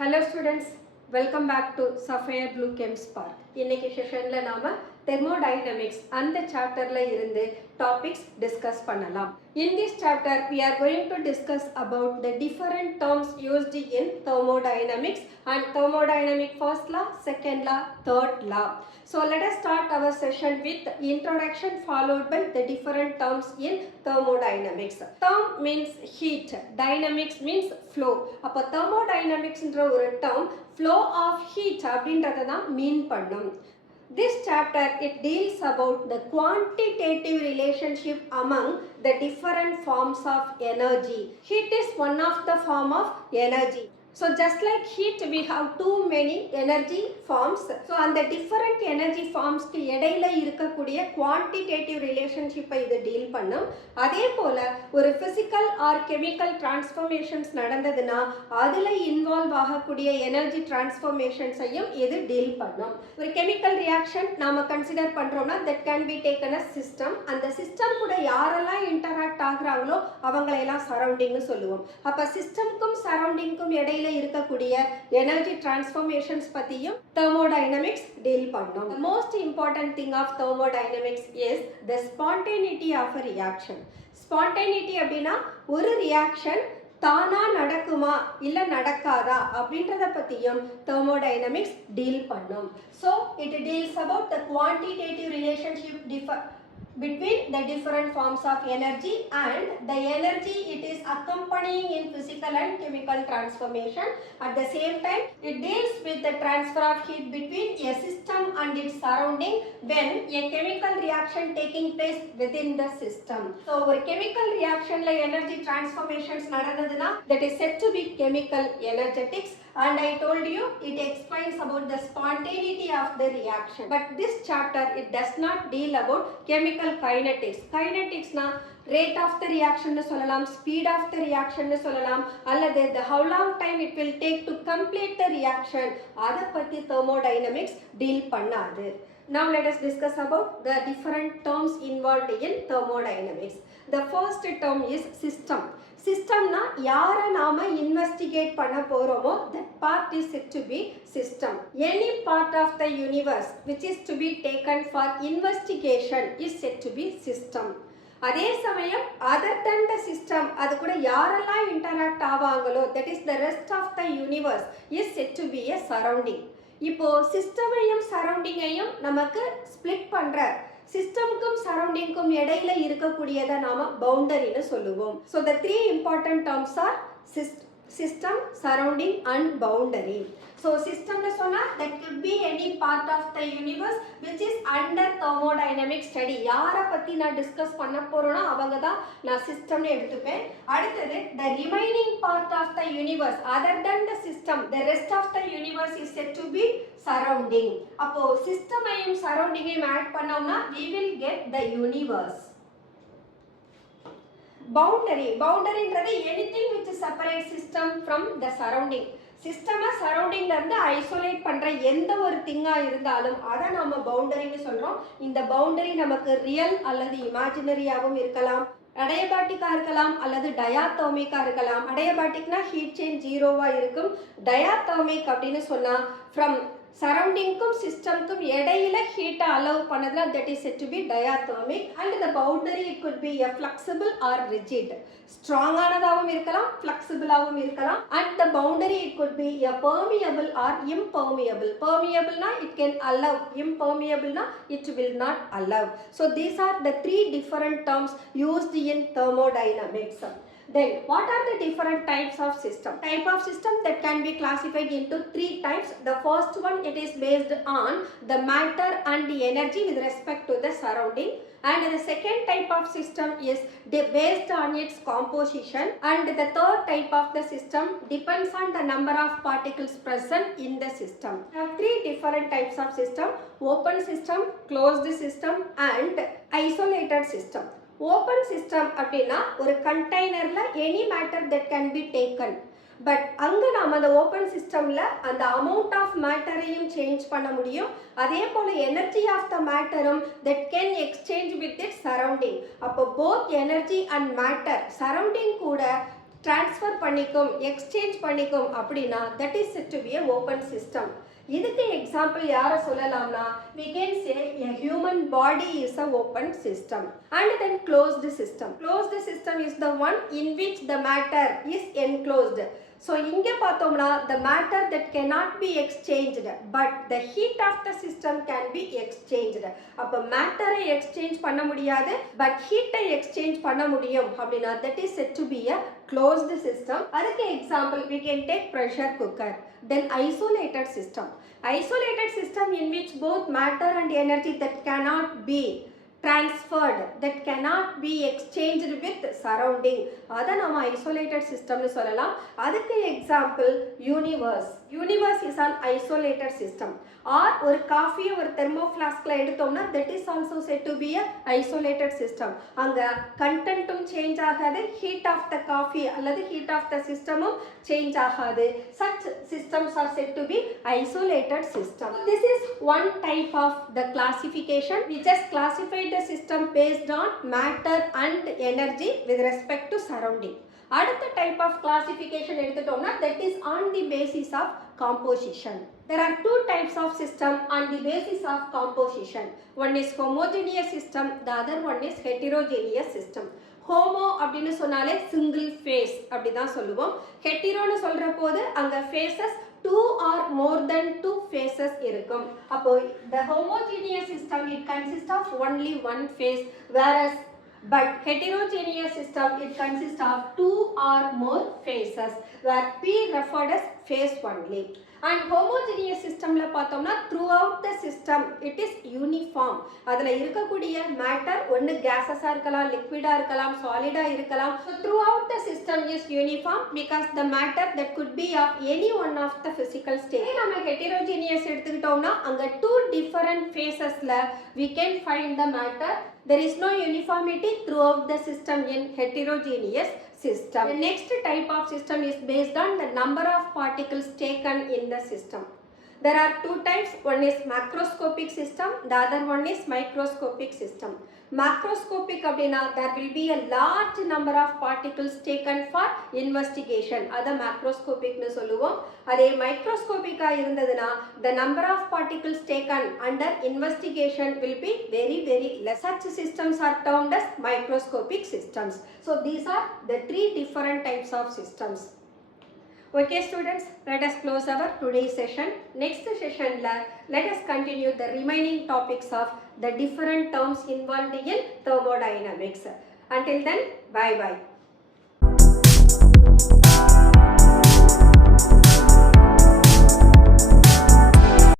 Hello students, welcome back to Sapphire Blue Chem Spark. இன்னைக்கு செஷன்ல நாம thermodynamics அந்த சாப்டர்ல இருந்து டாபிக்ஸ் டிஸ்கஸ் பண்ணலாம். In this chapter we are going to discuss about the different terms used in thermodynamics and thermodynamic first law, second law, third law. So let us start our session with introduction followed by the different terms in thermodynamics. Term means heat, dynamics means flow. அப்போ thermodynamics என்ற ஒரு term flow of heat அப்படின்றத தான் மீன் பண்ணும். This chapter it deals about the quantitative relationship among the different forms of energy. Heat is one of the form of energy. So just like heat we have too many energy forms. So அந்த different energy forms க்கு இடையில இருக்கக்கூடிய quantitative relationship இது டீல் பண்ணும். அதே போல ஒரு physical or chemical transformations நடந்ததுன்னா அதுல இன்வால்வ் ஆகக்கூடிய எனர்ஜி டிரான்ஸ்ஃபர்மேஷன்ஸையும் இது டீல் பண்ணும். ஒரு chemical reaction நாம கன்சிடர் பண்றோம்னா that can be taken as system. அந்த சிஸ்டம் கூட யாரெல்லாம் இன்டராக்ட் ஆகுறாங்களோ அவங்களையெல்லாம் சரௌண்டிங்னு சொல்லுவோம். அப்ப சிஸ்டம்க்கும் சரௌண்டிங்க்கும் இடையில இருக்கக்கூடிய எனர்ஜி டிரான்ஸ்ஃபர்மேஷன்ஸ் பத்தியும் thermodynamics டீல் பண்ணும். The most important thing of thermodynamics is the spontaneity of a reaction. Spontaneity அப்படின்னா ஒரு ரியாக்ஷன் தானா நடக்குமா இல்ல நடக்காதா அப்படின்றத பத்தியும் thermodynamics டீல் பண்ணும். So it deals about the quantitative relationship between the different forms of energy and the energy it is accompanying in physical and chemical transformation. At the same time it deals with the transfer of heat between a system and its surrounding when a chemical reaction taking place within the system. So ஒரு chemical reaction la energy transformations நடந்ததுன்னா that is said to be chemical energetics. And I told you it explains about the spontaneity of the reaction. But this chapter it does not deal about chemical kinetics. Kinetics na rate of the reaction னு சொல்லலாம், speed of the reaction னு சொல்லலாம், அல்லது the how long time it will take to complete the reaction. அத பத்தி thermodynamics deal பண்ணாது. Now let us discuss about the different terms involved in thermodynamics. The first term is system. Systemனா யாரை நாம இன்வெஸ்டிகேட் பண்ண போறோமோ that part is said to be system. Any part of the universe which is to be taken for investigation is said to be system. அதே சமயம் other than the system அது கூட யாரெல்லாம் இன்டராக்ட் ஆவாங்களோ that is the rest of the universe is said to be a surrounding. இப்போ சிஸ்டமையும் சரௌண்டிங்கையும் நமக்கு ஸ்ப்ளிட் பண்ற சிஸ்டம்க்கும் சரௌண்டிங்க்கும் இடையில இருக்கக்கூடியதை நாம பவுண்டரின்னு சொல்லுவோம். So the three important terms are system, surrounding and boundary. So system னு சொன்னா that could be any part of the universe which is under thermodynamic study. யாரை பத்தி நான் டிஸ்கஸ் பண்ண போறேனோ அவங்க தான் நான் சிஸ்டம்னு எடுத்துப்பேன். அடுத்தது the remaining part of the universe other than the system the rest of the universe is said to be surrounding. அப்போ சிஸ்டமையும் சரௌண்டிங்கையும் ஆட் பண்ணோம்னா we will get the universe. பவுண்டரின்றது anything which separates system from the surrounding. சிஸ்டமை சரௌண்டிங்ல இருந்து ஐசோலேட் பண்ற எந்த ஒரு திங்கா இருந்தாலும் அதை நாம பவுண்டரின்னு சொல்றோம். இந்த பவுண்டரி நமக்கு ரியல் அல்லது இமேஜினரியாவும் இருக்கலாம், அடையபாட்டிக்கா இருக்கலாம் அல்லது டயாதெர்மிக்கா இருக்கலாம். அடையபாட்டிக்னா ஹீட் சேஞ்ச் ஜீரோவா இருக்கும். டயாதெர்மிக் அப்படின்னு சொன்னா ஃப்ரம் சரௌண்டிங்க்கும் சிஸ்டம்க்கும் இடையில ஹீட்டை அலோவ் பண்ணதுல that is said to be diathermic. And the boundary it could be a flexible or rigid. ஸ்ட்ராங்கானதாகவும் இருக்கலாம், ஃப்ளெக்சிபிளாகவும் இருக்கலாம். And the boundary it could be a permeable or impermeable. Permeableனா it can allow, impermeableனா it will not allow. So these are the three different terms used in thermodynamics. Then what are the different types of system? Type of system that can be classified into three types. The first one it is based on the matter and the energy with respect to the surrounding. And the second type of system is based on its composition. And the third type of the system depends on the number of particles present in the system. There are three different types of system: open system, closed system and isolated system. Open system அப்படின்னா ஒரு கண்டெய்னர்ல any matter that can be taken. But அங்கே நாம் அந்த ஓப்பன் சிஸ்டமில் அந்த amount of மேட்டரையும் சேஞ்ச் பண்ண முடியும். அதே போல் எனர்ஜி ஆஃப் த மேட்டரும் that can exchange with it surrounding. அப்போ both energy and matter surrounding கூட ட்ரான்ஸ்ஃபர் பண்ணிக்கும் எக்ஸ்சேஞ்ச் பண்ணிக்கும் அப்படின்னா that is said to be a open system. இதுக்கு எக்ஸாம்பிள் யாரை சொல்லலாம்னா we can say a human body is a open system and then closed system. Closed system is the one in which the matter is enclosed. So இங்கே பார்த்தோம்னா the matter that cannot be exchanged but the heat of the system can be exchanged. அப்போ மேட்டரை எக்ஸ்சேஞ்ச் பண்ண முடியாது பட் ஹீட்டை எக்ஸ்சேஞ்ச் பண்ண முடியும் அப்படின்னா that is said to be a closed system. அதுக்கு example we can take pressure cooker. Then isolated system. Isolated system in which both matter and energy that cannot be transferred, that cannot be exchanged with surrounding, அதை நம்ம isolated systemனு சொல்லலாம். அதுக்கு example universe. Universe is an isolated system. Or ஒரு காஃபியை ஒரு தெர்மோ ஃப்ளாஸ்கில் எடுத்தோம்னா that is also said to be a isolated system. அங்கே கண்டென்ட்டும் சேஞ்ச் ஆகாது, ஹீட் ஆஃப் த காஃபி அல்லது ஹீட் ஆஃப் த சிஸ்டமும் சேஞ்ச் ஆகாது. such systems are said to be isolated system. This is one type of the classification. We just classified the system based on matter and energy with respect to surrounding. அடுத்த type of classification எடுத்துட்டோம்னா that is on the basis of composition. There are two types of system on the basis of composition. One is homogeneous system, the other one is heterogeneous system. Homo அப்படின்னு சொன்னாலே single phase அப்படி தான் சொல்லுவோம். ஹெட்டிரோன்னு சொல்கிற போது அங்கே ஃபேஸஸ் 2 or more than 2 phases இருக்கும். அப்போ the homogeneous system it consists of only one phase, whereas but heterogeneous system it consists of 2 or more phases, where P referred as phase only. And homogeneous systemல பார்த்தோம்னா throughout the system it is uniform. அதில் இருக்கக்கூடிய மேட்டர் ஒன்று கேஸஸாக இருக்கலாம், லிக்விடாக இருக்கலாம், சாலிடாக இருக்கலாம். So throughout the system is uniform because the matter that could be of any one of the physical state. நம்ம heterogeneous எடுத்துக்கிட்டோம்னா அங்கே 2 different phasesல we can find the matter. There is no uniformity throughout the system in heterogeneous system. The next type of system is based on the number of particles taken in the system. There are two types. One is macroscopic system, the other one is microscopic system. Macroscopic அப்படின்னா there will be a large number of particles taken for investigation. அதை macroscopicனு சொல்லுவோம். அதே microscopic-ஆ இருந்ததுன்னா the number of particles taken under investigation will be very less. Such systems are termed as microscopic systems. So these are the 3 different types of systems. Okay students, let us close our today's session. Next session let us continue the remaining topics of the different terms involved in thermodynamics. Until then, bye bye.